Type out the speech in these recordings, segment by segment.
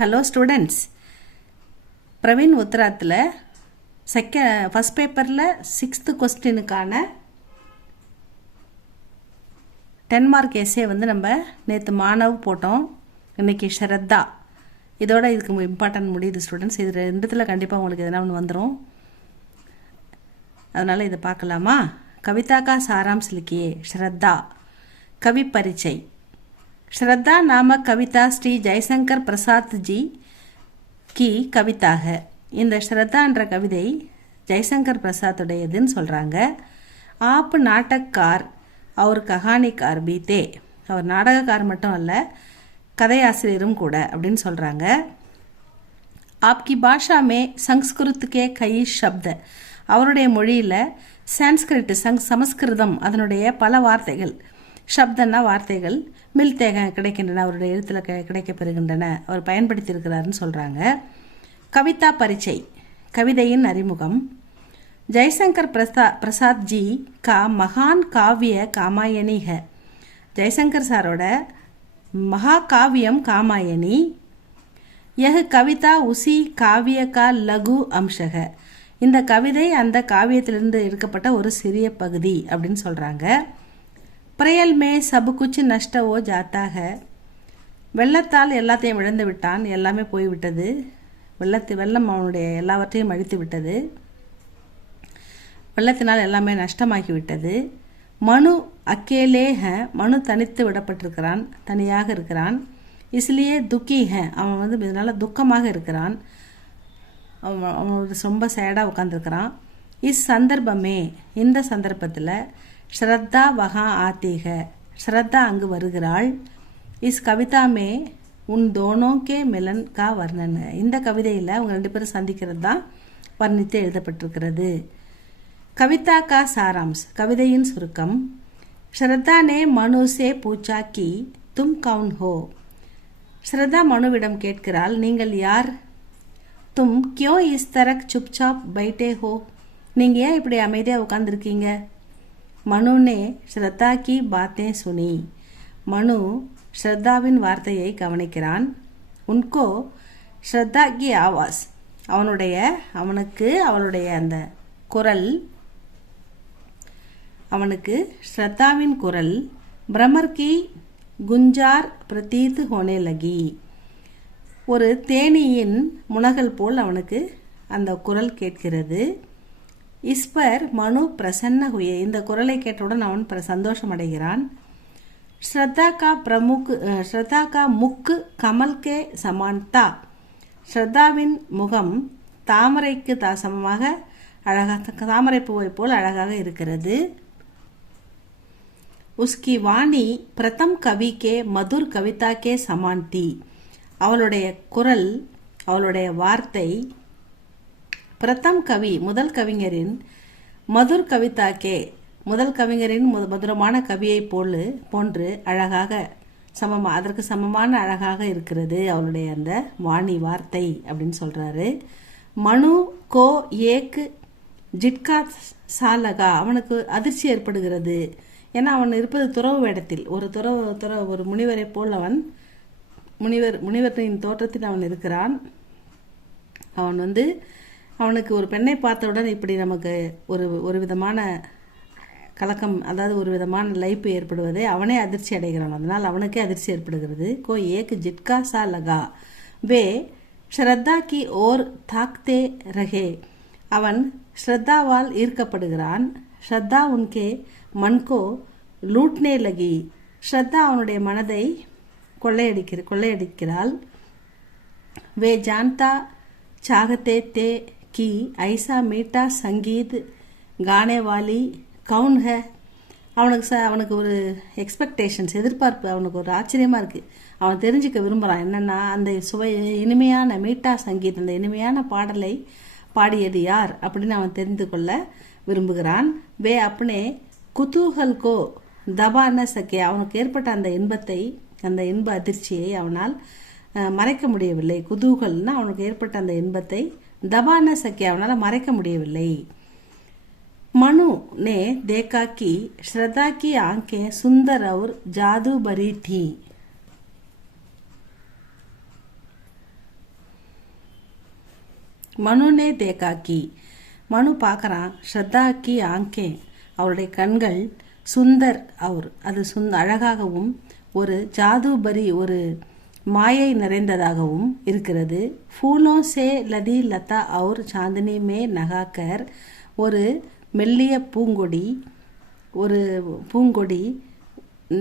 Hello students, Praveen உத்தராத்தில் first பேப்பரில் 6th கொஸ்டினுக்கான 10 mark essay நம்ம நேற்று மாணவ போட்டோம். இன்றைக்கி ஸ்ரத்தா. இதோட இதுக்கு இம்பார்ட்டன்ட் முடியுது ஸ்டூடெண்ட்ஸ். இது ரெண்டுத்தில் கண்டிப்பாக உங்களுக்கு எதனா ஒன்று வந்துடும். அதனால் இதை பார்க்கலாமா? कविता का सारांश लिखिए। श्रद्धा। कवि परिचय। श्रद्धा नामक कविता श्री जयशंकर प्रसाद जी की कविता है. இந்த ஸ்ரத்தான்ற கவிதை ஜெய்சங்கர் பிரசாத் உடையதுன்னு சொல்கிறாங்க. आप नाटककार और कहानीकार भी थे. அவர் நாடகக்கார் மட்டும் அல்ல, கதையாசிரியரும் கூட அப்படின்னு சொல்கிறாங்க. आपकी भाषा में संस्कृत के कई शब्द. அவருடைய மொழியில் சான்ஸ்கிரிட் சமஸ்கிருதம் அதனுடைய பல வார்த்தைகள், ஷப்தன்னா வார்த்தைகள், மில்தேக கிடைக்கின்றன, அவருடைய எழுத்தில் கிடைக்கப்பெறுகின்றன, அவர் பயன்படுத்தியிருக்கிறாருன்னு சொல்கிறாங்க. கவிதா பரிச்சை. கவிதையின் அறிமுகம். ஜெய்சங்கர் பிரசாத் ஜி கா மகான் காவிய காமாயணி है. ஜெய்சங்கர் சாரோட மகாகாவியம் காமாயணி. यह कविता उसी काव्य का लघु अंश है. இந்த கவிதை அந்த காவியத்திலிருந்து எடுக்கப்பட்ட ஒரு சிறிய பகுதி அப்படின்னு சொல்கிறாங்க. பிரயல் மே சபு குச் நஷ்ட ஓ ஜாத்தா ஹை. வெள்ளத்தால் எல்லாத்தையும் இழந்து விட்டான், எல்லாமே போய்விட்டது. வெள்ளம் அவனுடைய எல்லாவற்றையும் அழித்து விட்டது. வெள்ளத்தினால் எல்லாமே நஷ்டமாகிவிட்டது. மனு அக்கேலே ஹை. மனு தனித்து விடப்பட்டிருக்கிறான், தனியாக இருக்கிறான். இஸ்லியே துக்கி ஹை. அவன் இதனால் துக்கமாக இருக்கிறான், அவன் ரொம்ப சேடாக உட்காந்துருக்கிறான். இஸ் சந்தர்ப்பமே, இந்த சந்தர்ப்பத்தில் ஸ்ரத்தா வகா ஆத்தீக. ஸ்ரத்தா அங்கு வருகிறாள். இஸ் கவிதாமே உன் தோனோக்கே மிலன் கா வர்ணன். இந்த கவிதையில் அவங்க ரெண்டு பேரும் சந்திக்கிறது தான் வர்ணித்து எழுதப்பட்டிருக்கிறது. கவிதா கா சாராம்ஸ். கவிதையின் சுருக்கம். ஸ்ரத்தா நே மனு சே பூச்சா கி தும் கவுன் ஹோ. ஸ்ரத்தா மனுவிடம் கேட்கிறாள், நீங்கள் யார்? तुम क्यों इस तरह चुपचाप बैठे हो. நீங்கள் ஏன் இப்படி அமைதியாக உட்காந்துருக்கீங்க? மனு நே ஸ்ரத்தா கி பாத்தே சுனி. மனு ஸ்ரத்தாவின் வார்த்தையை கவனிக்கிறான். உன்கோ ஸ்ரத்தா கி ஆவாஸ். அவளுடைய அந்த குரல், அவனுக்கு ஸ்ரத்தாவின் குரல் பிரமர் கி குஞ்சார் பிரதீத் ஹோனே லகி. ஒரு தேனியின் முனகல் போல் அவனுக்கு அந்த குரல் கேட்கிறது. இஸ்பர் மனு பிரசன்ன ஹுயே. இந்த குரலை கேட்டவுடன் அவன் சந்தோஷம் அடைகிறான். ஸ்ரத்தா கா முக்கு கமல் கே சமான்தா. ஸ்ரத்தாவின் முகம் தாமரைக்கு சமமாக அழகாக, தாமரை பூவை போல் அழகாக இருக்கிறது. உஸ்கி வாணி பிரதம் கவி கே மதுர் கவிதா கே சமான்தி. அவளுடைய குரல், அவளுடைய வார்த்தை பிரதம் கவி முதல் கவிஞரின் மதுர் கவிதாக்கே முதல் கவிஞரின் மதுரமான கவியை போன்று அழகாக அதற்கு சமமான அழகாக இருக்கிறது அவளுடைய அந்த வாணி வார்த்தை அப்படின்னு சொல்கிறாரு. மனு கோ ஏக் ஜிட்கா சாலகா. அவனுக்கு அதிர்ச்சி ஏற்படுகிறது. ஏன்னா அவன் இருப்பது துறவு வேடத்தில், ஒரு முனிவரை போல் அவன் முனிவரின் தோற்றத்தில் அவன் இருக்கிறான். அவனுக்கு ஒரு பெண்ணை பார்த்தவுடன் இப்படி நமக்கு ஒரு விதமான கலக்கம், அதாவது ஒரு விதமான லைப்பு ஏற்படுவதை அவனே அதிர்ச்சி அடைகிறான். அதனால் அவனுக்கே அதிர்ச்சி ஏற்படுகிறது. கோ ஏக் ஜிட்கா சா லகா வே ஸ்ரத்தா கி ஓர் தாக்தே ரஹே. அவன் ஸ்ரத்தாவால் ஈர்க்கப்படுகிறான். ஸ்ரத்தா உன்கே மன்கோ லூட்னே லகி. ஸ்ரத்தா அவனுடைய மனதை கொள்ளையடிக்கிறாள். வே ஜான்தா சாகத்தே தே கி ஐசா மீட்டா சங்கீத் கானே வாலி கவுன் ஹே. அவனுக்கு ஒரு எக்ஸ்பெக்டேஷன்ஸ், எதிர்பார்ப்பு, அவனுக்கு ஒரு ஆச்சரியமாக இருக்குது. அவன் தெரிஞ்சுக்க விரும்புகிறான். என்னென்னா அந்த இனிமையான மீட்டா சங்கீத், அந்த இனிமையான பாடலை பாடியது யார் அப்படின்னு அவன் தெரிந்து கொள்ள விரும்புகிறான். வே அப்னே குதூகல் கோ தபான சக்கே. அவனுக்கு ஏற்பட்ட அந்த இன்ப அதிர்ச்சியை அவனால் மறைக்க முடியவில்லை. குதூகல்னா அவனுக்கு ஏற்பட்ட அந்த இன்பத்தை தபான சக்கே அவனால் மறைக்க முடியவில்லை. மனு ने देखा कि श्रद्धा की आंखें सुंदर और जादू भरी थी. மனுனே தேகாக்கி, மனு பார்க்குறான். ஸ்ரத்தா கி ஆங்கே, அவருடைய கண்கள் சுந்தர் அது அழகாகவும் ஒரு ஜாதுபரி ஒரு மாயை நிறைந்ததாகவும் இருக்கிறது. ஃபூலோ சே லதி லதா அவுர் சாந்தினி மே நகாக்கர், ஒரு மெல்லிய பூங்கொடி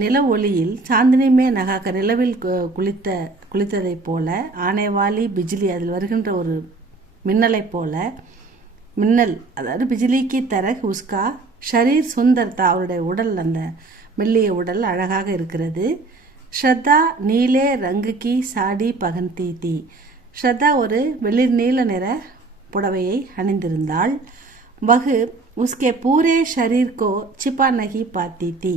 நில ஒளியில் சாந்தினி மே நகாக்கர் நிலவில் குளித்ததைப் போல, ஆனைவாலி பிஜிலி அதில் வருகின்ற ஒரு மின்னலைப் போல, அதாவது பிஜிலிக்கு தரக் உஸ்கா ஷரீர் சுந்தர்தா, அவருடைய உடல் அந்த மெல்லிய உடல் அழகாக இருக்கிறது. ஸ்ரத்தா நீலே ரங்குக்கி சாடி பகந்தி தி, ஸ்ரத்தா ஒரு வெளிர் நீல நிற புடவையை அணிந்திருந்தாள். பகு உஸ்கே பூரே ஷரீர்கோ சிப்பா நகி பாத்தி தி,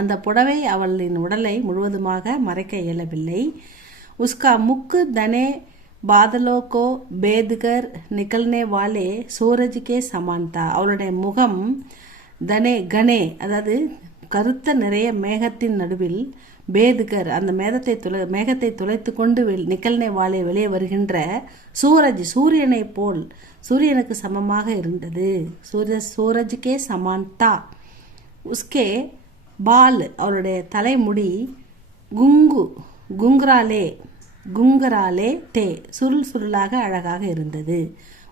அந்த புடவை அவளின் உடலை முழுவதுமாக மறைக்க இயலவில்லை. உஸ்கா முக்கு தனே பாதலோ கோ பேதுகர் நிகழ்னே வாலே சூரஜ் கே சமான்தா, அவளுடைய முகம் கனே அதாவது கருத்த நிறைய மேகத்தின் நடுவில், பேதுகர் அந்த மேகத்தை துளைத்து கொண்டு நிகழ்னே வாலே வெளியே வருகின்ற சூரியனை போல் சூரியனுக்கு சமமாக இருந்தது. சூரஜ்கே சமான்தா. உஸ்கே பால் அவளுடைய தலைமுடி குங்கராலே தே சுருளாக அழகாக இருந்தது.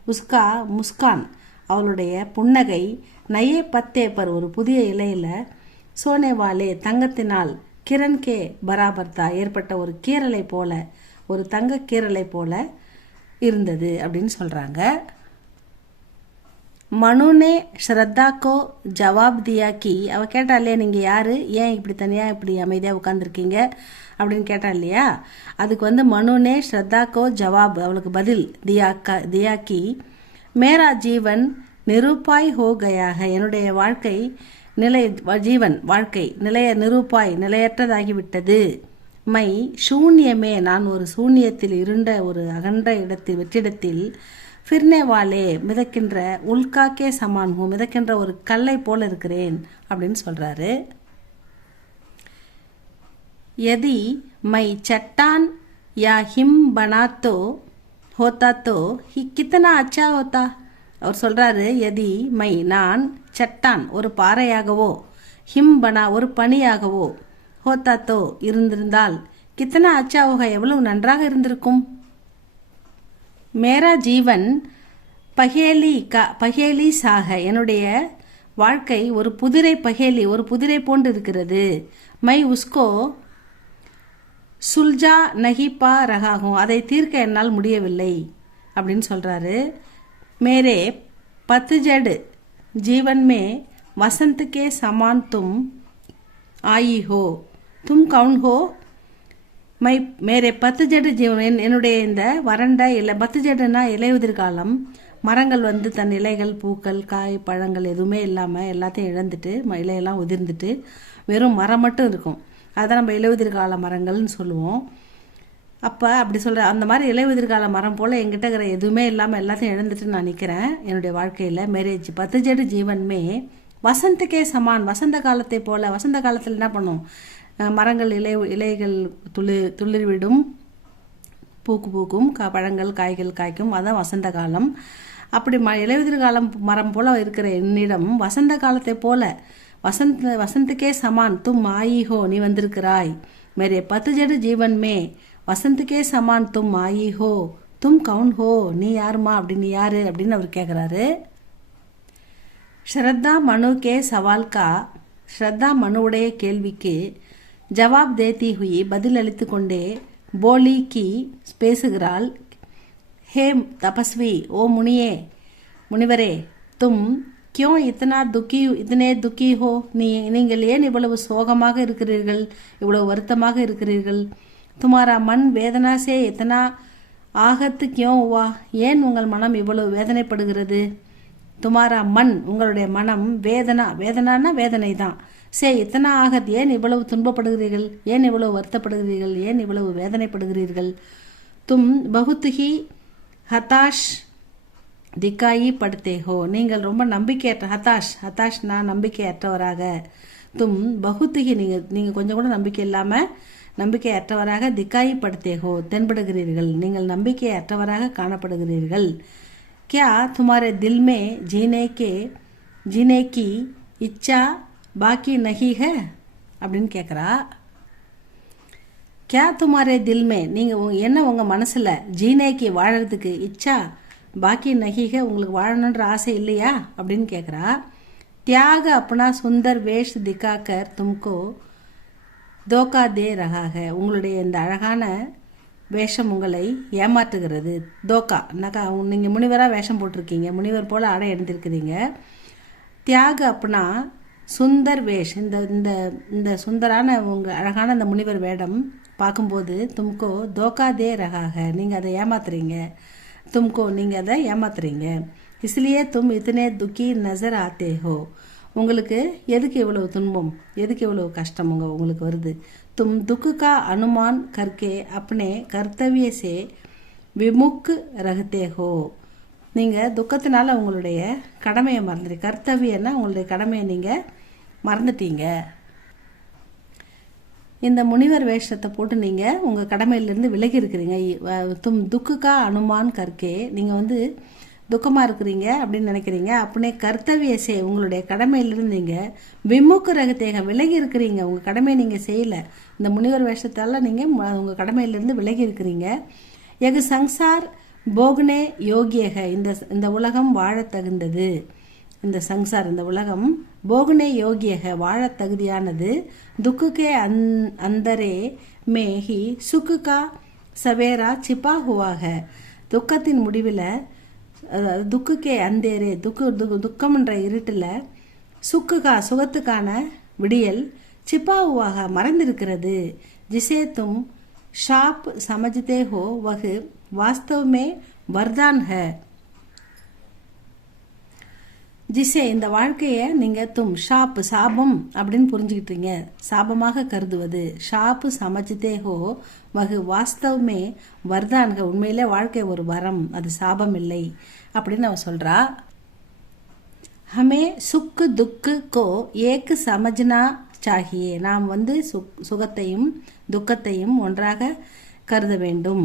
உஸ்கா முஸ்கான் அவளுடைய புன்னகை நயே பத்தே பர் ஒரு புதிய இலையில சோனேவாலே தங்கத்தினால் கிரண் கே பராபர்தா ஏற்பட்ட ஒரு கீரலை போல ஒரு தங்க கீரலை போல இருந்தது அப்படின்னு சொல்றாங்க. மனுனே ஸ்ரத்தாக்கோ ஜவாப் தியா கி, அவ கேட்டா இல்லையா நீங்கள் யாரு, ஏன் இப்படி தனியாக இப்படி அமைதியாக உட்காந்துருக்கீங்க அப்படின்னு கேட்டா இல்லையா, அதுக்கு மனுனே ஸ்ரத்தாக்கோ ஜவாப் அவளுக்கு பதில் தியா கி, மேரா ஜீவன் நிரூபாய் ஹோ கயாக, என்னுடைய வாழ்க்கை நிலையற்றதாகிவிட்டது. மை சூன்யமே, நான் ஒரு சூன்யத்தில் இருண்ட ஒரு அகன்ற வெற்றிடத்தில், ஃபிர்னேவாலே மிதக்கின்ற உல்காக்கே சமான் ஹூ, மிதக்கின்ற ஒரு கல்லை போல இருக்கிறேன் அப்படின்னு சொல்றாரு. யதி மை சட்டான் யா ஹிம் பனாத்தோ ஹோத்தா தோ கித்தனா அச்சா ஹோத்தா, அவர் சொல்றாரு யதி மை நான் சட்டான் ஒரு பாறையாகவோ, ஹிம் பனா ஒரு பனியாகவோ, ஹோத்தா தோ இருந்திருந்தால், கித்தனா அச்சா ஹோகா எவ்வளவு நன்றாக இருந்திருக்கும். மேரா ஜீவன் பகேலி சாக, என்னுடைய வாழ்க்கை ஒரு புதிரை போன்று இருக்கிறது. மை உஸ்கோ சுல்ஜா நகிப்பா ரகாகும், அதை தீர்க்க என்னால் முடியவில்லை அப்படின்னு சொல்றாரு. மேரே பத்துஜடு ஜீவன் மே வசந்த் கே சமான் தும் ஆயி ஹோ, தும் கவுன் ஹோ. மேரே பத்துஜடு ஜீவன், என்னுடைய இந்த வறண்ட பத்துஜடுனா இலையுதிர் காலம், மரங்கள் தன் இலைகள் பூக்கள் காய் பழங்கள் எதுவுமே இல்லாமல் எல்லாத்தையும் இழந்துட்டு இலையெல்லாம் உதிர்ந்துட்டு வெறும் மரம் மட்டும் இருக்கும். அதான் நம்ம இலையுதிர் கால மரங்கள்னு சொல்லுவோம். அப்போ அப்படி சொல்கிற அந்த மாதிரி இலையுதிர் கால மரம் போல் எங்கிட்ட இருக்கிற எதுவுமே இல்லாமல் எல்லாத்தையும் இழந்துட்டு நான் நிற்கிறேன் என்னுடைய வாழ்க்கையில். மேரேஜ் பத்துஜடு ஜீவன்மே வசந்தக்கே சமான், வசந்த காலத்தை போல. வசந்த காலத்தில் என்ன பண்ணும், மரங்கள் இலைகள் துளிர்விடும், பூக்கும், பழங்கள் காய்கள் காய்க்கும், அதான் வசந்த காலம். அப்படி இலையுதிர் காலம் மரம் போல இருக்கிற என்னிடம் வசந்த காலத்தை போல வசந்துக்கே சமான் தும் ஆயி ஹோ, நீ வந்திருக்கிறாய். மேரே பத்துஜடு ஜீவன் மே வசந்துக்கே சமான் தும் ஆயி ஹோ, தும் கவுன் ஹோ, நீ யாருமா அப்படின்னு, நீ யாரு அப்படின்னு அவர் கேட்குறாரு. ஸ்ரத்தா மனு கே சவால் கா, ஸ்ரத்தா மனுவுடைய கேள்விக்கு ஜவாப் தேத்தி ஹுயி பதில் அளித்து கொண்டே போலி கி பேசுகிறாள். ஹே தபஸ்வி, ஓ முனிவரே, தும் கியோ இத்தனே துக்கி ஹோ, நீங்கள் ஏன் இவ்வளவு சோகமாக இருக்கிறீர்கள், இவ்வளவு வருத்தமாக இருக்கிறீர்கள். துமாரா மண் வேதனா சே இத்தனா ஆகத்து கியோ வா, ஏன் உங்கள் மனம் இவ்வளவு வேதனைப்படுகிறது. துமாரா மண் உங்களுடைய மனம், வேதனானா வேதனை தான், சே இத்தனா ஆகத் ஏன் இவ்வளவு துன்பப்படுகிறீர்கள், ஏன் இவ்வளவு வருத்தப்படுகிறீர்கள், ஏன் இவ்வளவு வேதனைப்படுகிறீர்கள். தும் பகுத்துகி ஹதாஷ் திக்காயி படுத்தே ஹோ, நீங்கள் ரொம்ப நம்பிக்கையற்ற, ஹதாஷ்னா நம்பிக்கையற்றவராக, தும் பகுத்துகி நீங்கள் கொஞ்சம் கூட நம்பிக்கை இல்லாமல் நம்பிக்கையற்றவராக திக்காயி படுத்தே ஹோ தென்படுகிறீர்கள், நீங்கள் நம்பிக்கையற்றவராக காணப்படுகிறீர்கள். क्या तुम्हारे दिल में जीने की इच्छा बाकी नहीं है அப்படின்னு கேட்குறா. क्या तुम्हारे दिल में நீங்கள் என்ன உங்கள் மனசில் ஜீனேக்கு வாழறதுக்கு இச்சா பாக்கி நகிக உங்களுக்கு வாழணுன்ற ஆசை இல்லையா அப்படின்னு கேட்குறா. தியாக अपना सुंदर वेश दिखाकर तुमको धोखा दे रहा है, உங்களுடைய இந்த அழகான வேஷம் உங்களை ஏமாற்றுகிறது. தோக்கா நகா, நீங்கள் முனிவராக வேஷம் போட்டிருக்கீங்க, முனிவர் போல் ஆடை அணிந்திருக்கிறீங்க. தியாக அப்பனா சுந்தர் வேஷ், இந்த இந்த இந்த சுந்தரான உங்கள் அழகான அந்த முனிவர் வேடம் பார்க்கும்போது தும்கோ தோக்கா தே ரகாக, நீங்கள் அதை ஏமாத்துறீங்க. தும்கோ நீங்கள் அதை ஏமாத்துறீங்க. इसलिए तुम इतने दुखी नजर आते हो, உங்களுக்கு எதுக்கு இவ்வளவு துன்பம், எதுக்கு இவ்வளவு கஷ்டம் உங்களுக்கு வருது. தும் दुख का अनुमान करके अपने कर्तव्य से विमुख रहते हो, நீங்கள் துக்கத்தினால உங்களுடைய கடமையை மறந்துட்டீங்க. கர்த்தவியன்னா உங்களுடைய கடமையை நீங்கள் மறந்துட்டீங்க. இந்த முனிவர் வேஷத்தை போட்டு நீங்கள் உங்கள் கடமையிலேருந்து விலகி இருக்கிறீங்க. தும் துக்குக்கா அனுமான் கற்கே, நீங்கள் வந்து துக்கமாக இருக்கிறீங்க அப்படின்னு நினைக்கிறீங்க. அப்படின்னே கர்த்தவியசே, உங்களுடைய கடமையிலிருந்து நீங்கள் விமுக்கு ரகத்தேக விலகி இருக்கிறீங்க. உங்கள் கடமையை நீங்கள் செய்யலை. இந்த முனிவர் வேஷத்தால் நீங்கள் உங்கள் கடமையிலிருந்து விலகி இருக்கிறீங்க. எகு சங்சார் போக்னே யோகியக, இந்த உலகம் வாழ தகுந்தது. இந்த சங்சார், இந்த உலகம் போக்னே யோகியக வாழ தகுதியானது. துக்குக்கே அந்தரே மேஹி சுக்குக்கா சவேரா சிப்பா ஹுவாக, துக்கத்தின் முடிவில் துக்குக்கே அந்தேரே துக்கம்ன்ற இருட்டில் சுக்குகா சுகத்துக்கான விடியல் சிப்பாவுவாக மறைந்திருக்கிறது. ஜிசே தும் ஷாப் சமஜ்தே ஹோ வகு வாஸ்தவமே வர்தான் ஹை. ஜிசே இந்த வாழ்க்கையை நீங்கள் தும் ஷாப் சாபம் அப்படின்னு புரிஞ்சுக்கிட்டீங்க, சாபமாக கருதுவது. ஷாப்பு சமஜ்தே ஹோ வகு வாஸ்தவமே வர்தான்க, உண்மையிலே வாழ்க்கை ஒரு வரம், அது சாபம் இல்லை அப்படின்னு அவ சொல்கிறா. ஹமே சுக்கு துக்கு கோ ஏக்கு சமஜ்னா சாகியே, நாம் வந்து சுகத்தையும் துக்கத்தையும் ஒன்றாக கருத வேண்டும்.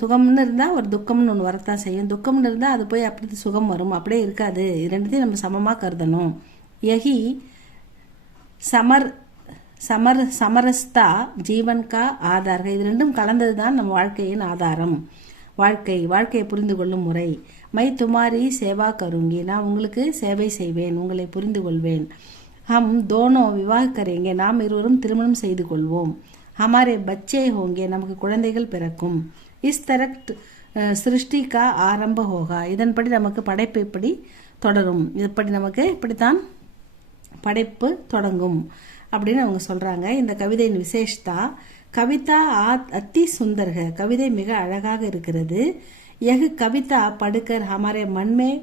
சுகம்னு இருந்தால் ஒரு துக்கம்னு ஒன்று வரத்தான் செய்யும். துக்கம்னு இருந்தால் அது போய் அப்படி சுகம் வரும், அப்படியே இருக்காது. இது ரெண்டுத்தையும் நம்ம சமமாக கருதணும். யஹி சமரஸ்தா ஜீவன்கா ஆதார், இது ரெண்டும் கலந்தது தான் நம்ம வாழ்க்கையின் ஆதாரம். வாழ்க்கையை புரிந்து கொள்ளும் முறை. மை துமாரி சேவா கருங்கி, நான் உங்களுக்கு சேவை செய்வேன், உங்களை புரிந்து கொள்வேன். ஹம் தோனோ விவாக கரேங்கே, நாம் இருவரும் திருமணம் செய்து கொள்வோம். ஹமாரே பச்சே ஹோங்கே, நமக்கு குழந்தைகள் பிறக்கும். இஸ் தரக் சிருஷ்டிகா ஆரம்ப ஹோகா, இதன்படி நமக்கு படைப்பு இப்படி தொடரும், இப்படித்தான் படைப்பு தொடங்கும் அப்படின்னு அவங்க சொல்கிறாங்க. இந்த கவிதையின் விசேஷத்தா கவிதா அத்தி சுந்தர்க, கவிதை மிக அழகாக இருக்கிறது. यह कविता पढ़कर हमारे मन में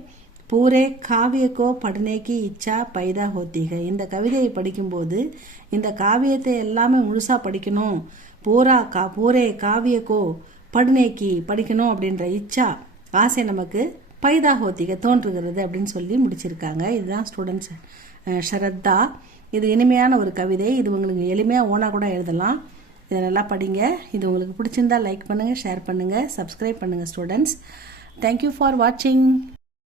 पूरे काव्य को पढ़ने की इच्छा पैदा होती है. இந்த கவிதையை படிக்கும்போது இந்த காவியத்தை எல்லாமே முழுசா படிக்கணும், பூரே காவியக்கோ படுனேக்கி படிக்கணும் அப்படின்ற இச்சா ஆசை நமக்கு பைதா ஹோத்திக தோன்றுகிறது அப்படின்னு சொல்லி முடிச்சிருக்காங்க. இதுதான் ஸ்டூடெண்ட்ஸ் ஷரத்தா. இது இனிமையான ஒரு கவிதை. இது உங்களுக்கு எளிமையாக ஓனாக கூட எழுதலாம். இதை நல்லா படிங்க. இது உங்களுக்கு பிடிச்சிருந்தா லைக் பண்ணுங்கள், ஷேர் பண்ணுங்கள், சப்ஸ்கிரைப் பண்ணுங்கள் ஸ்டூடெண்ட்ஸ். தேங்க்யூ ஃபார் வாட்சிங்.